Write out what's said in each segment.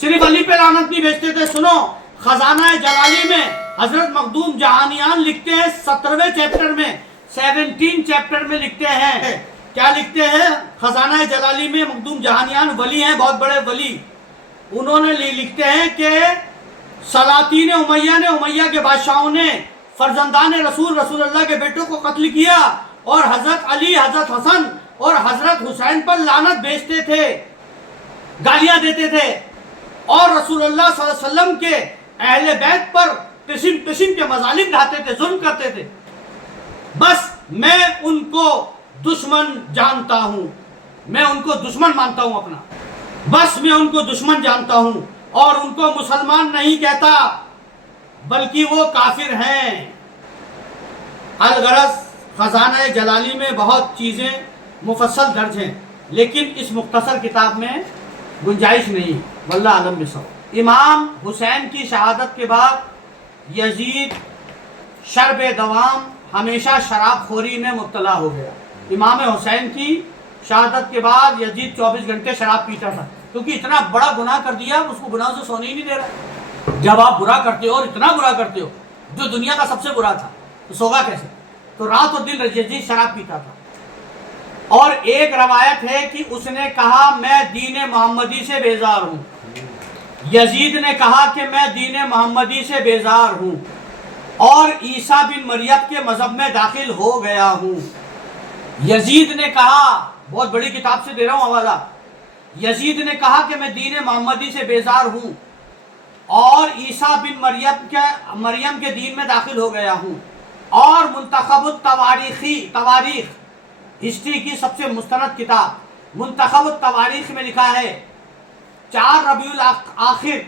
صرف علی پہ لعنت نہیں بھیجتے تھے. سنو, خزانہ جلالی میں حضرت مخدوم جہانیان لکھتے ہیں 17ویں چیپٹر میں, 17 چیپٹر میں لکھتے ہیں. کیا لکھتے ہیں خزانہ جلالی میں؟ مخدوم جہانیان ولی ہیں, بہت بڑے ولی. انہوں نے لکھتے ہیں کہ سلاطین امیہ نے, امیہ کے بادشاہوں نے فرزندان رسول اللہ کے بیٹوں کو قتل کیا, اور حضرت علی, حضرت حسن اور حضرت حسین پر لعنت بھیجتے تھے, گالیاں دیتے تھے, اور رسول اللہ صلی اللہ علیہ وسلم کے اہل بیت پر قسم قسم کے مظالم ڈھاتے تھے, ظلم کرتے تھے. بس میں ان کو دشمن جانتا ہوں, میں ان کو دشمن مانتا ہوں اپنا, بس میں ان کو دشمن جانتا ہوں, اور ان کو مسلمان نہیں کہتا بلکہ وہ کافر ہیں. الغرض خزانہ جلالی میں بہت چیزیں مفصل درج ہیں, لیکن اس مختصر کتاب میں گنجائش نہیں. واللہ اعلم بالصواب. امام حسین کی شہادت کے بعد یزید شرب دوام ہمیشہ شراب خوری میں مبتلا ہو گیا. امام حسین کی شہادت کے بعد یزید 24 گھنٹے شراب پیتا تھا, کیونکہ اتنا بڑا گناہ کر دیا, اس کو گناہ سے سونے ہی نہیں دے رہا. جب آپ برا کرتے ہو اور اتنا برا کرتے ہو جو دنیا کا سب سے برا تھا, تو سوگا کیسے؟ تو رات و دن یزید شراب پیتا تھا. اور ایک روایت ہے کہ اس نے کہا میں دین محمدی سے بیزار ہوں. یزید نے کہا کہ میں دین محمدی سے بیزار ہوں اور عیسیٰ بن مریم کے مذہب میں داخل ہو گیا ہوں. یزید نے کہا, بہت بڑی کتاب سے دے رہا ہوں حوالہ, یزید نے کہا کہ میں دین محمدی سے بیزار ہوں اور عیسیٰ بن مریم کے دین میں داخل ہو گیا ہوں. اور منتخب تواریخ, ہسٹری کی سب سے مستند کتاب منتخب التواریخ میں لکھا ہے 4 ربیع الاخر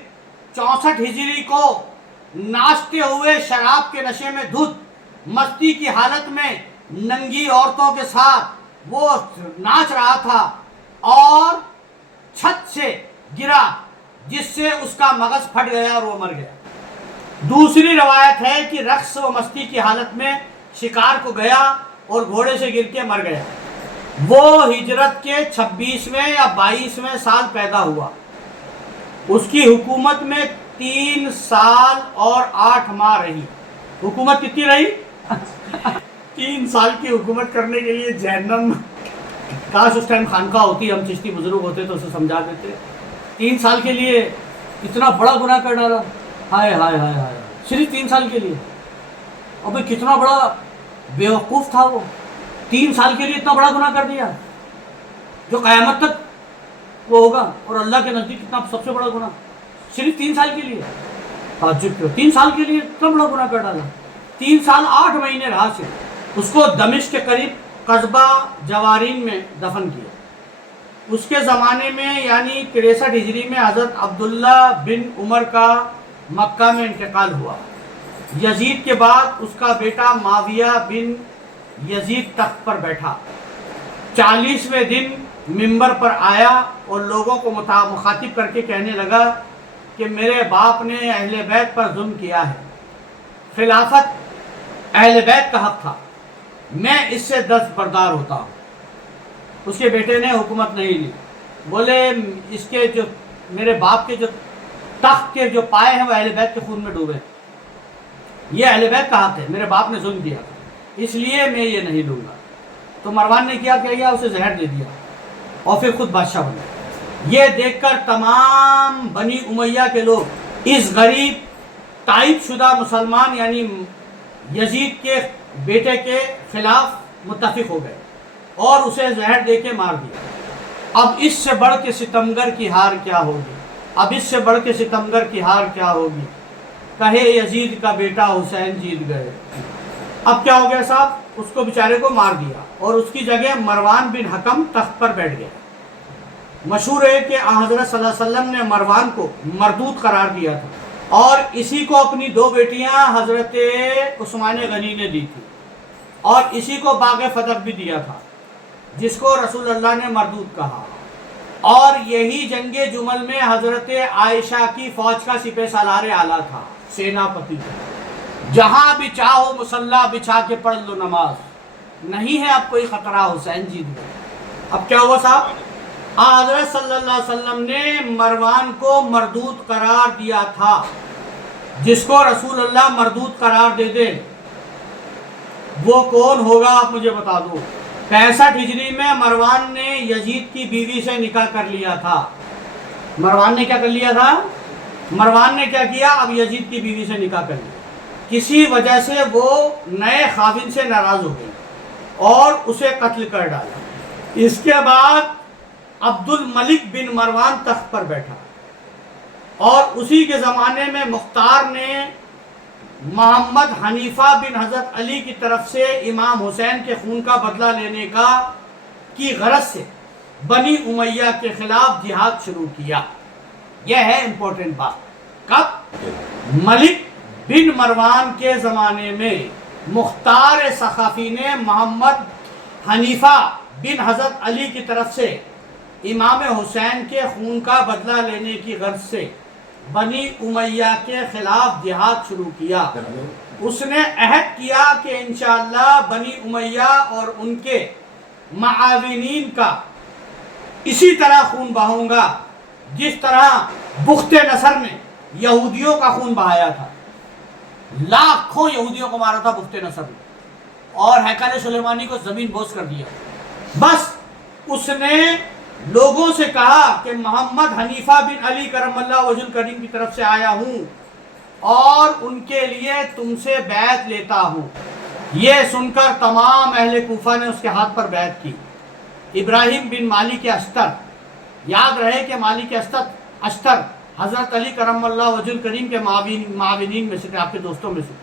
64 ہجری کو ناچتے ہوئے شراب کے نشے میں دھت مستی کی حالت میں ننگی عورتوں کے ساتھ وہ ناچ رہا تھا اور چھت سے گرا, جس سے اس کا مغز پھٹ گیا اور وہ مر گیا. دوسری روایت ہے کہ رقص و مستی کی حالت میں شکار کو گیا اور گھوڑے سے گر کے مر گیا. وہ ہجرت کے 26ویں یا 22ویں سال پیدا ہوا. اس کی حکومت میں 3 سال اور 8 ماہ رہی. حکومت کتنی رہی؟ 3 سال کی حکومت کرنے کے لیے جہنم. کاش اس ٹائم خانقاہ ہوتی, ہم چشتی بزرگ ہوتے تو اسے سمجھا دیتے. 3 سال کے لیے اتنا بڑا گناہ کر ڈالا, ہائے ہائے ہائے ہائے, صرف 3 سال کے لیے. اور بھائی کتنا بڑا بیوقوف تھا وہ, 3 سال کے لیے اتنا بڑا گناہ کر دیا جو قیامت تک وہ ہوگا, اور اللہ کے نزدیک اتنا سب سے بڑا گناہ صرف 3 سال کے لیے. تعجب کیوں, 3 سال کے لیے اتنا بڑا گناہ کر ڈالا. 3 سال 8 مہینے رہا سے. اس کو دمشق کے قریب قصبہ جوارین میں دفن کیا. اس کے زمانے میں یعنی 63 ہجری میں حضرت عبداللہ بن عمر کا مکہ میں انتقال ہوا. یزید کے بعد اس کا بیٹا معاویہ بن یزید تخت پر بیٹھا. 40ویں دن منبر پر آیا اور لوگوں کو مخاطب کر کے کہنے لگا کہ میرے باپ نے اہل بیت پر ظلم کیا ہے, خلافت اہل بیت کا حق تھا, میں اس سے دستبردار ہوتا ہوں. اس کے بیٹے نے حکومت نہیں لی, بولے اس کے جو میرے باپ کے جو تخت کے جو پائے ہیں وہ اہل بیت کے خون میں ڈوبے, یہ اہل بیت کا حق ہے, میرے باپ نے ظلم کیا اس لیے میں یہ نہیں لوں گا. تو مروان نے کیا اسے زہر دے دیا اور پھر خود بادشاہ بنا. یہ دیکھ کر تمام بنی امیہ کے لوگ اس غریب تائب شدہ مسلمان یعنی یزید کے بیٹے کے خلاف متفق ہو گئے اور اسے زہر دے کے مار دیا. اب اس سے بڑھ کے ستمگر کی ہار کیا ہوگی, اب اس سے بڑھ کے ستمگر کی ہار کیا ہوگی, کہے یزید کا بیٹا حسین جیت گئے. اب کیا ہو گیا صاحب, اس کو بیچارے کو مار دیا اور اس کی جگہ مروان بن حکم تخت پر بیٹھ گیا. مشہور ہے کہ حضرت صلی اللہ علیہ وسلم نے مروان کو مردود قرار دیا تھا اور اسی کو اپنی 2 بیٹیاں حضرت عثمان غنی نے دی تھی اور اسی کو باغ فتح بھی دیا تھا جس کو رسول اللہ نے مردود کہا. اور یہی جنگ جمل میں حضرت عائشہ کی فوج کا سپہ سالار اعلیٰ تھا, سیناپتی تھا. جہاں بھی چاہو مصلی بچھا کے پڑھ لو نماز, نہیں ہے اب کوئی خطرہ, حسین جیت گئے. اب کیا ہوا صاحب, حضرت صلی اللہ علیہ وسلم نے مروان کو مردود قرار دیا تھا. جس کو رسول اللہ مردود قرار دے دے وہ کون ہوگا آپ مجھے بتا دو. 65 ہجری میں مروان نے یزید کی بیوی سے نکاح کر لیا تھا. مروان نے کیا کر لیا تھا؟ مروان نے کیا کیا؟ اب یزید کی بیوی سے نکاح کر لیا. کسی وجہ سے وہ نئے خاوند سے ناراض ہو گئی اور اسے قتل کر ڈالا. اس کے بعد عبد الملک بن مروان تخت پر بیٹھا اور اسی کے زمانے میں مختار نے محمد حنیفہ بن حضرت علی کی طرف سے امام حسین کے خون کا بدلہ لینے کی غرض سے بنی امیہ کے خلاف جہاد شروع کیا. یہ ہے امپورٹنٹ بات. کب؟ ملک بن مروان کے زمانے میں مختار ثقفی نے محمد حنیفہ بن حضرت علی کی طرف سے امام حسین کے خون کا بدلہ لینے کی غرض سے بنی امیہ کے خلاف جہاد شروع کیا. اس نے عہد کیا کہ انشاءاللہ بنی امیہ اور ان کے معاونین کا اسی طرح خون بہاؤں گا جس طرح بخت نصر نے یہودیوں کا خون بہایا تھا. لاکھوں یہودیوں کو مارا تھا بخت نصر نے اور ہیکل سلیمانی کو زمین بوس کر دیا. بس اس نے لوگوں سے کہا کہ محمد حنیفہ بن علی کرم اللہ وجہ الکریم کی طرف سے آیا ہوں اور ان کے لیے تم سے بیعت لیتا ہوں. یہ سن کر تمام اہل کوفہ نے اس کے ہاتھ پر بیعت کی. ابراہیم بن مالک اشتر، یاد رہے کہ مالک اشتر حضرت علی کرم اللہ وجہ الکریم کے معاونین میں سے تھے، آپ کے دوستوں میں سے.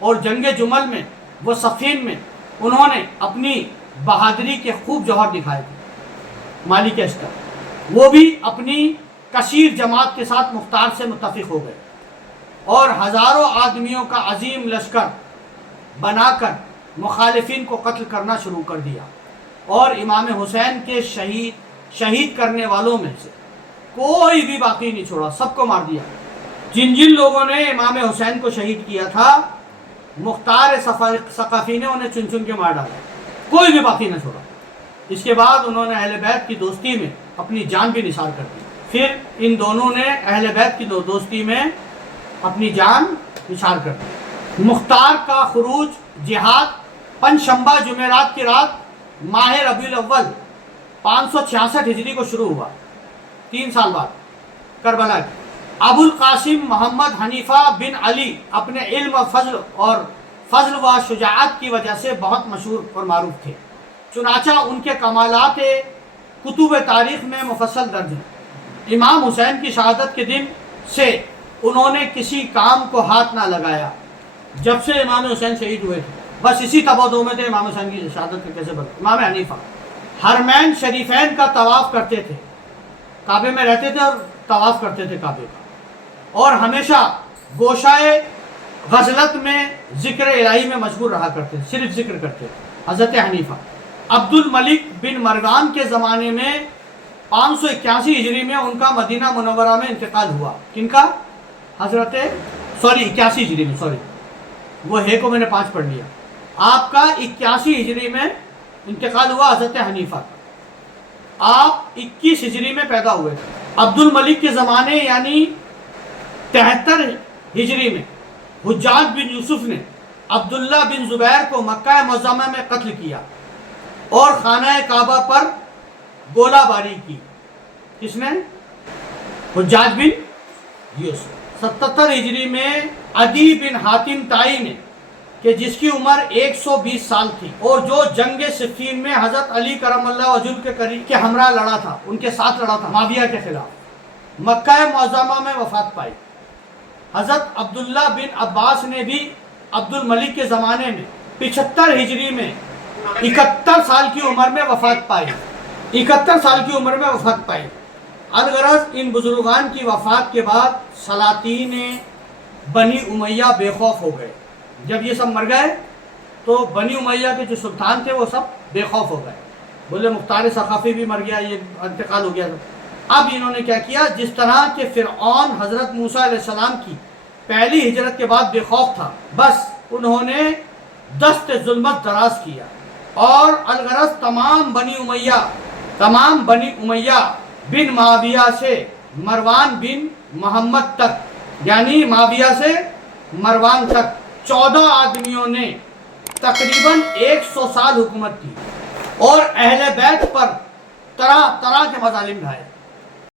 اور جنگ جمل میں وہ صفین میں انہوں نے اپنی بہادری کے خوب جوہر دکھائے تھے. مالک اشتر وہ بھی اپنی کثیر جماعت کے ساتھ مختار سے متفق ہو گئے اور ہزاروں آدمیوں کا عظیم لشکر بنا کر مخالفین کو قتل کرنا شروع کر دیا اور امام حسین کے شہید کرنے والوں میں سے کوئی بھی باقی نہیں چھوڑا، سب کو مار دیا. جن لوگوں نے امام حسین کو شہید کیا تھا مختار ثقفی نے انہیں چن چن کے مار ڈالا، کوئی بھی باقی نہ چھوڑا. اس کے بعد انہوں نے اہل بیت کی دوستی میں اپنی جان بھی نثار کر دی. پھر ان دونوں نے اہل بیت کی دوستی میں اپنی جان نثار کر دی. مختار کا خروج جہاد پنجشنبہ جمعرات کی رات ماہ ربیع الاول 566 ہجری کو شروع ہوا، 3 سال بعد کربلا کی. ابو القاسم محمد حنیفہ بن علی اپنے علم و فضل و شجاعت کی وجہ سے بہت مشہور اور معروف تھے. چنانچہ ان کے کمالات کتب تاریخ میں مفصل درج ہیں. امام حسین کی شہادت کے دن سے انہوں نے کسی کام کو ہاتھ نہ لگایا جب سے امام حسین شہید ہوئے تھے. بس اسی تبادوں میں تھے امام حسین کی شہادت کے کیسے بدل. امام حنیفہ حرمین شریفین کا طواف کرتے تھے، کعبے میں رہتے تھے اور طواف کرتے تھے کعبے کا، اور ہمیشہ گوشائے غزلت میں ذکر الہی میں مشغول رہا کرتے تھے، صرف ذکر کرتے تھے. حضرت حنیفہ عبد الملک بن مروان کے زمانے میں 581 ہجری میں ان کا مدینہ منورہ میں انتقال ہوا. کن کا؟ حضرت 81 ہجری میں، وہ ہے کو میں نے 5 پڑھ لیا. آپ کا 81 ہجری میں انتقال ہوا حضرت حنیفہ. آپ 21 ہجری میں پیدا ہوئے. عبد الملک کے زمانے یعنی 73 ہجری میں حجاج بن یوسف نے عبداللہ بن زبیر کو مکہ معظمہ میں قتل کیا اور خانہ کعبہ پر گولہ باری کی. کس نے؟ حجاج بن یوسف. 77 ہجری میں عدی بن حاتم تائی نے کہ جس کی عمر 120 سال تھی اور جو جنگ صفین میں حضرت علی کرم اللہ وجہ کے ہمراہ لڑا تھا، ان کے ساتھ لڑا تھا معاویہ کے خلاف، مکہ معظمہ میں وفات پائی. حضرت عبداللہ بن عباس نے بھی عبد الملک کے زمانے میں 75 ہجری میں 71 سال کی عمر میں وفات پائی. 71 سال کی عمر میں وفات پائی. الغرض ان بزرگان کی وفات کے بعد سلاطین بنی امیہ بے خوف ہو گئے. جب یہ سب مر گئے تو بنی امیہ کے جو سلطان تھے وہ سب بے خوف ہو گئے. بولے مختار ثقفی بھی مر گیا، یہ انتقال ہو گیا. اب انہوں نے کیا کیا؟ جس طرح کہ فرعون حضرت موسیٰ علیہ السلام کی پہلی ہجرت کے بعد بے خوف تھا، بس انہوں نے دست ظلمت دراز کیا اور الغرض تمام بنی امیہ تمام بنی امیہ بن معاویہ سے مروان بن محمد تک، یعنی معاویہ سے مروان تک 14 آدمیوں نے تقریباً 100 سال حکومت کی اور اہل بیت پر طرح طرح کے مظالم ڈھائے۔